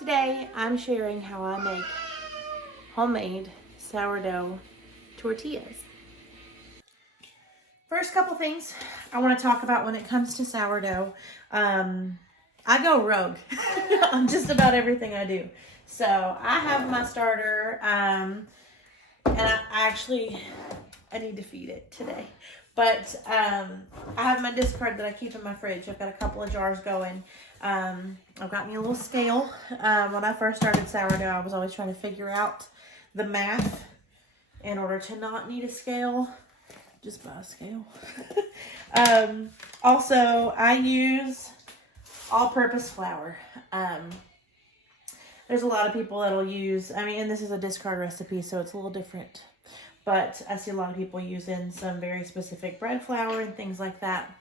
Today I'm sharing how I make homemade sourdough tortillas. First couple things I want to talk about when it comes to sourdough. I go rogue on just about everything I do. So I have my starter and I need to feed it today. But I have my discard that I keep in my fridge. I've got a couple of jars going. I've got me a little scale. When I first started sourdough, I was always trying to figure out the math in order to not need a scale. Just buy a scale. Also, I use all-purpose flour. There's a lot of people that'll use, and this is a discard recipe, so it's a little different. But I see a lot of people using some very specific bread flour and things like that.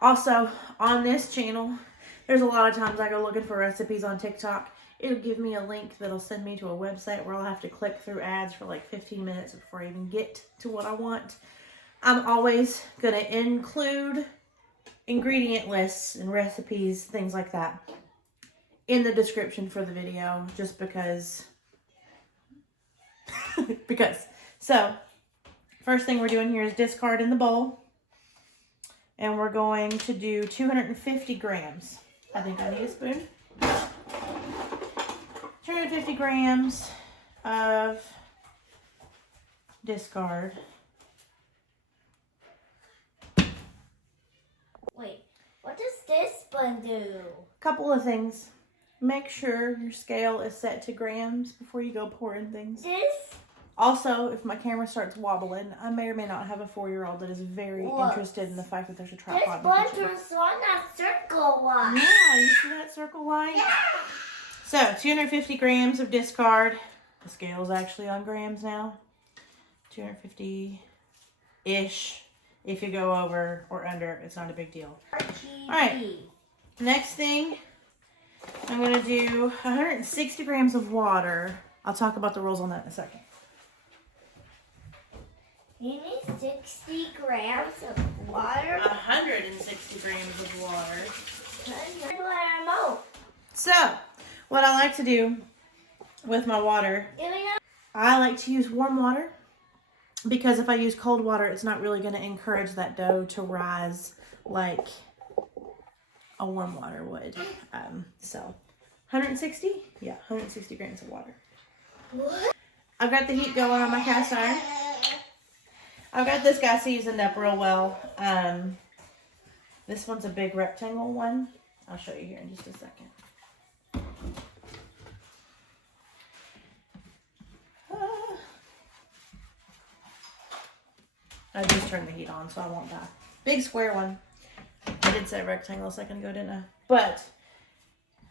Also, on this channel, there's a lot of times I go looking for recipes on TikTok. It'll give me a link that'll send me to a website where I'll have to click through ads for like 15 minutes before I even get to what I want. I'm always going to include ingredient lists and recipes, things like that, in the description for the video, just because. So, first thing we're doing here is discard in the bowl. And we're going to do 250 grams. I think I need a spoon. 250 grams of discard. Wait, what does this spoon do? Couple of things. Make sure your scale is set to grams before you go pouring things. This? Also, if my camera starts wobbling, I may or may not have a 4-year-old that is very interested in the fact that there's a tripod. This one turns on that circle one. Yeah, you see that circle light? Yeah. So, 250 grams of discard. The scale is actually on grams now. 250-ish. If you go over or under, it's not a big deal. All right. Next thing, I'm going to do 160 grams of water. I'll talk about the rules on that in a second. You need 60 grams of water. 160 grams of water. So, what I like to do with my water, I like to use warm water, because if I use cold water, it's not really going to encourage that dough to rise like a warm water would. So, 160? Yeah, 160 grams of water. What? I've got the heat going on my cast iron. I've got this guy seasoned up real well. This one's a big rectangle one. I'll show you here in just a second. I just turned the heat on, so I won't die. Big square one. I did say rectangle a second ago, didn't I? But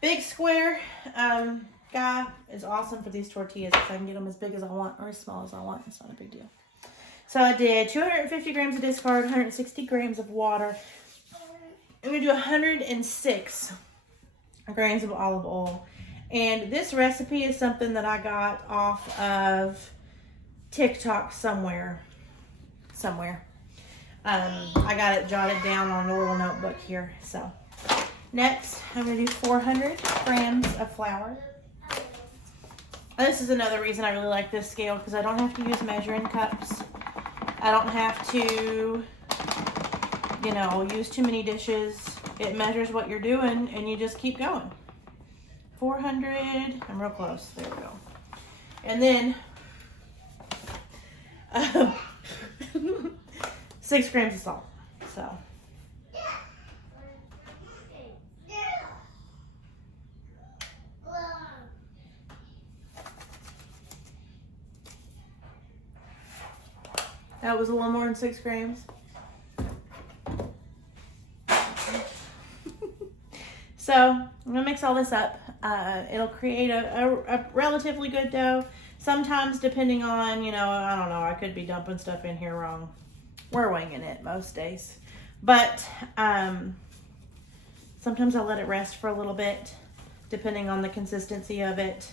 big square guy is awesome for these tortillas because I can get them as big as I want or as small as I want. It's not a big deal. So I did 250 grams of discard, 160 grams of water. I'm going to do 106 grams of olive oil. And this recipe is something that I got off of TikTok somewhere. I got it jotted down on a little notebook here. So next, I'm going to do 400 grams of flour. This is another reason I really like this scale, because I don't have to use measuring cups. I don't have to, use too many dishes. It measures what you're doing, and you just keep going. 400, I'm real close. There we go. And then 6 grams of salt. So. That was a little more than 6 grams. So I'm gonna mix all this up. It'll create a relatively good dough. Sometimes, depending on, I don't know, I could be dumping stuff in here wrong. We're winging it most days. But sometimes I let it rest for a little bit, depending on the consistency of it.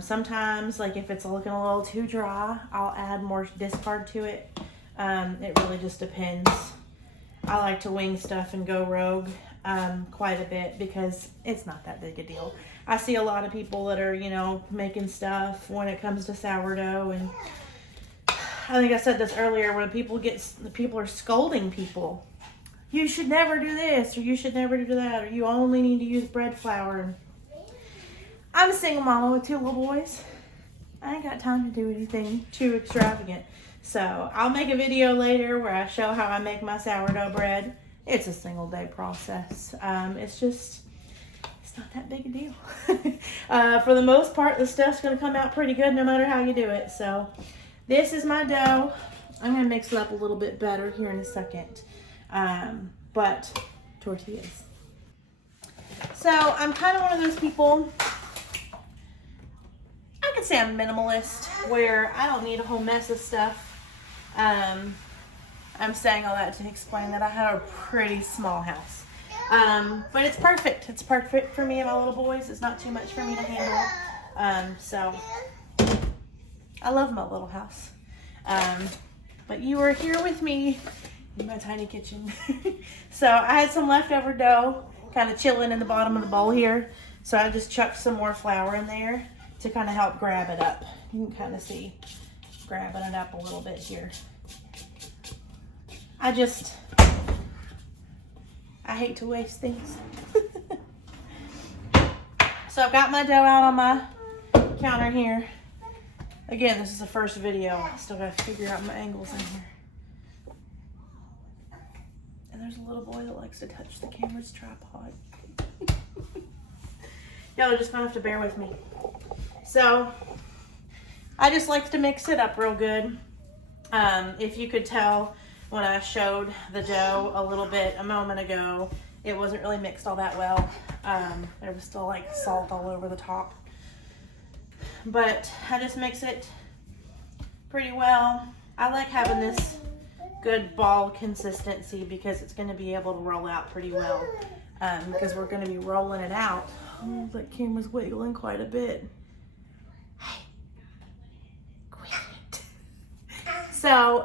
Sometimes, like if it's looking a little too dry, I'll add more discard to it. It really just depends. I like to wing stuff and go rogue. quite a bit because it's not that big a deal. I see a lot of people that are, you know, making stuff when it comes to sourdough, and I think I said this earlier, when people are scolding people. You should never do this, or you should never do that, or you only need to use bread flour. I'm a single mama with 2 little boys. I ain't got time to do anything too extravagant. So I'll make a video later where I show how I make my sourdough bread. It's a single day process. It's not that big a deal. For the most part, the stuff's gonna come out pretty good no matter how you do it. So this is my dough. I'm gonna mix it up a little bit better here in a second. But tortillas. So I'm kind of one of those people, I could say I'm minimalist, where I don't need a whole mess of stuff. I'm saying all that to explain that I have a pretty small house. But it's perfect. It's perfect for me and my little boys. It's not too much for me to handle. So I love my little house. But you are here with me in my tiny kitchen. So I had some leftover dough kind of chilling in the bottom of the bowl here. So I just chucked some more flour in there to kind of help grab it up. You can kind of see grabbing it up a little bit here. I hate to waste things. So I've got my dough out on my counter here. Again, this is the first video. I still got to figure out my angles in here. And there's a little boy that likes to touch the camera's tripod. Y'all are just gonna have to bear with me. So I just like to mix it up real good. If you could tell when I showed the dough a little bit a moment ago, it wasn't really mixed all that well. There was still like salt all over the top. But I just mix it pretty well. I like having this good ball consistency because it's going to be able to roll out pretty well. Because we're going to be rolling it out. Oh, that camera's wiggling quite a bit. Hey, quit. So,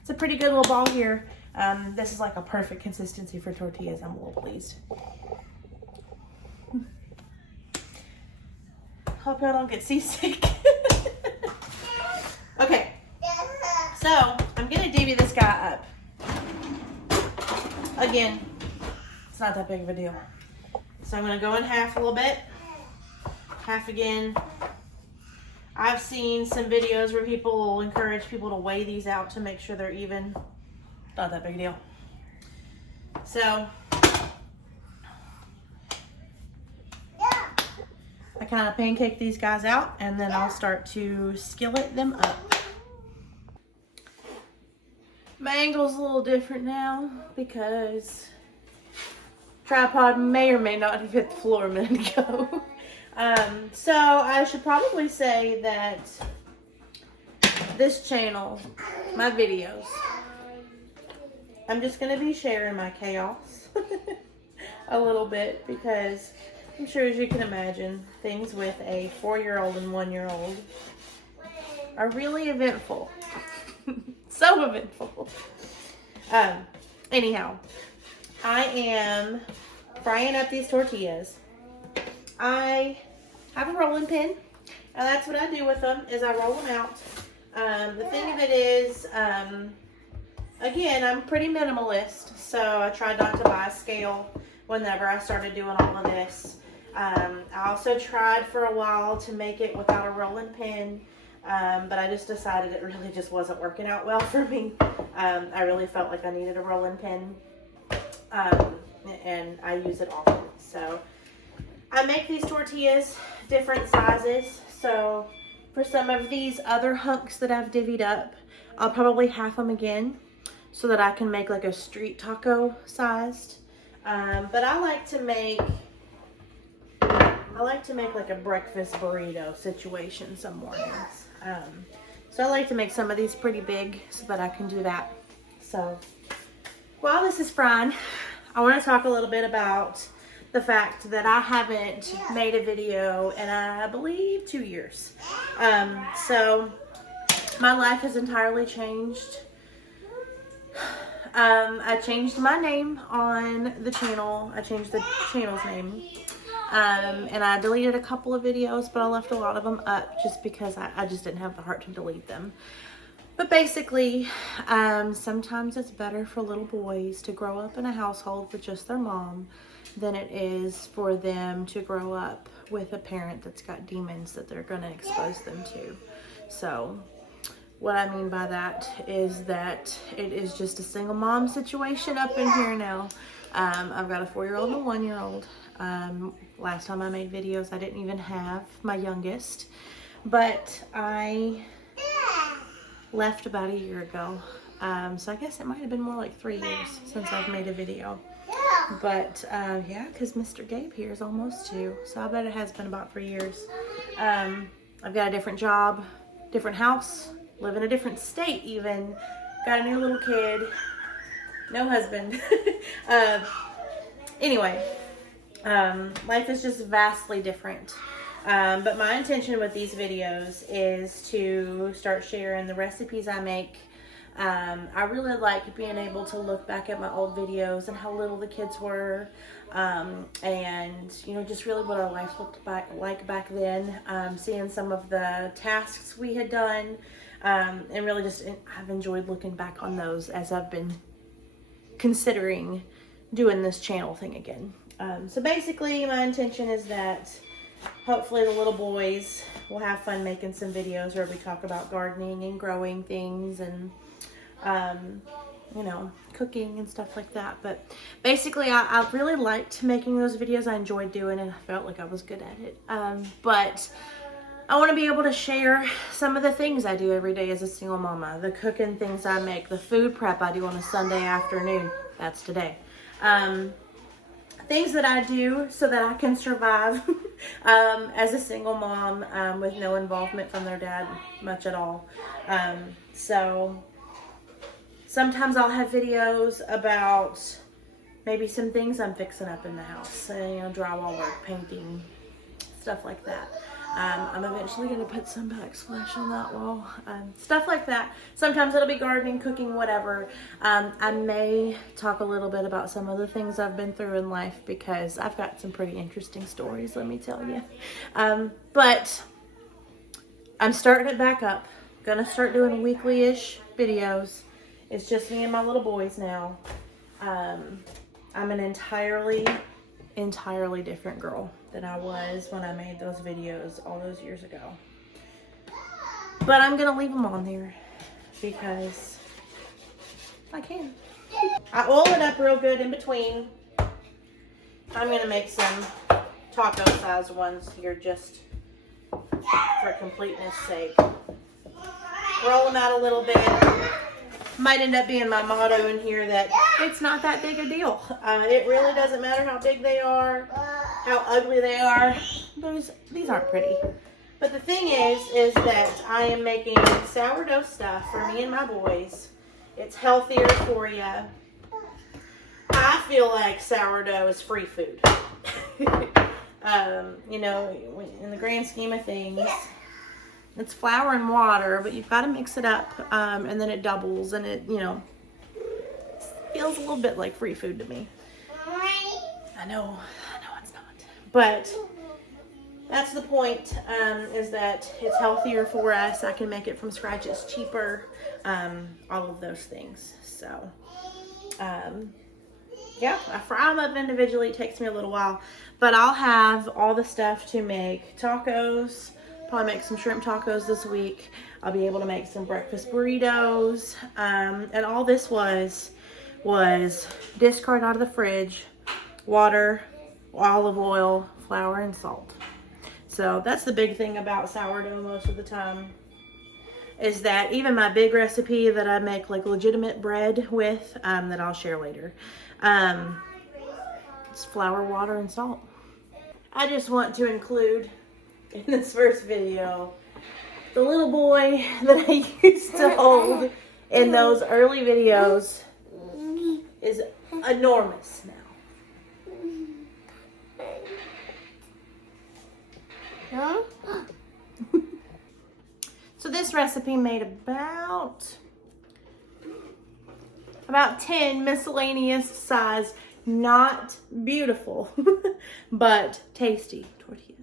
it's a pretty good little ball here. This is like a perfect consistency for tortillas. I'm a little pleased. Hope y'all don't get seasick. Okay, so I'm gonna divvy this guy up. Again, it's not that big of a deal. So I'm gonna go in half a little bit, half again. I've seen some videos where people will encourage people to weigh these out to make sure they're even. Not that big a deal. So I kind of pancake these guys out, and then I'll start to skillet them up. My angle's a little different now because tripod may or may not have hit the floor a minute ago. So I should probably say that this channel, my videos, I'm just going to be sharing my chaos a little bit because I'm sure, as you can imagine, things with a 4-year-old and 1-year-old are really eventful. So eventful. Anyhow, I am frying up these tortillas. I have a rolling pin, and that's what I do with them, is I roll them out. The thing of it is, again, I'm pretty minimalist, so I tried not to buy a scale whenever I started doing all of this. I also tried for a while to make it without a rolling pin, but I just decided it really just wasn't working out well for me. I really felt like I needed a rolling pin, and I use it often. So I make these tortillas different sizes. So for some of these other hunks that I've divvied up, I'll probably half them again so that I can make like a street taco sized. But I like to make like a breakfast burrito situation some mornings. So I like to make some of these pretty big so that I can do that. So while this is frying, I want to talk a little bit about the fact that I haven't made a video in, I believe, 2 years. So my life has entirely changed. I changed my name on the channel. I changed the channel's name. And I deleted a couple of videos, but I left a lot of them up just because I just didn't have the heart to delete them. But basically, sometimes it's better for little boys to grow up in a household with just their mom than it is for them to grow up with a parent that's got demons that they're going to expose them to. So what I mean by that is that it is just a single mom situation up in here now. I've got a 4-year-old and a 1-year-old. Last time I made videos, I didn't even have my youngest, but I left about a year ago. So I guess it might have been more like 3 years since I've made a video. But yeah, because Mr. Gabe here is almost 2, so I bet it has been about 3 years. I've got a different job, different house, live in a different state even, got a new little kid, no husband. Anyway, life is just vastly different. But my intention with these videos is to start sharing the recipes I make. I really like being able to look back at my old videos and how little the kids were, and you know, just really what our life looked like back then, seeing some of the tasks we had done, and really just I've enjoyed looking back on those as I've been considering doing this channel thing again. So basically my intention is that hopefully the little boys will have fun making some videos where we talk about gardening and growing things and you know, cooking and stuff like that. But basically I really liked making those videos. I enjoyed doing it. I felt like I was good at it. But I want to be able to share some of the things I do every day as a single mama. The cooking things I make, the food prep I do on a Sunday afternoon. That's today. Things that I do so that I can survive as a single mom with no involvement from their dad much at all. So sometimes I'll have videos about maybe some things I'm fixing up in the house. You know, drywall work, painting, stuff like that. I'm eventually going to put some backsplash on that wall. Stuff like that. Sometimes it'll be gardening, cooking, whatever. I may talk a little bit about some of the things I've been through in life because I've got some pretty interesting stories, let me tell you. But I'm starting it back up. Gonna start doing weekly-ish videos. It's just me and my little boys now. I'm an entirely different girl than I was when I made those videos all those years ago. But I'm gonna leave them on there because I can. I oil it up real good in between. I'm gonna make some taco size ones here just for completeness sake. Roll them out a little bit. Might end up being my motto in here that it's not that big a deal. It really doesn't matter how big they are, how ugly they are. These aren't pretty. But the thing is that I am making sourdough stuff for me and my boys. It's healthier for you. I feel like sourdough is free food. You know, in the grand scheme of things, it's flour and water, but you've got to mix it up, and then it doubles, and it, you know, feels a little bit like free food to me. I know it's not. But that's the point, is that it's healthier for us. I can make it from scratch. It's cheaper, all of those things. So, yeah, I fry them up individually. It takes me a little while, but I'll have all the stuff to make tacos. Probably make some shrimp tacos this week. I'll be able to make some breakfast burritos. And all this was discard out of the fridge, water, olive oil, flour, and salt. So that's the big thing about sourdough most of the time, is that even my big recipe that I make like legitimate bread with, that I'll share later, it's flour, water, and salt. I just want to include in this first video the little boy that I used to hold in those early videos is enormous now. So this recipe made about about 10 miscellaneous size, not beautiful, but tasty tortillas.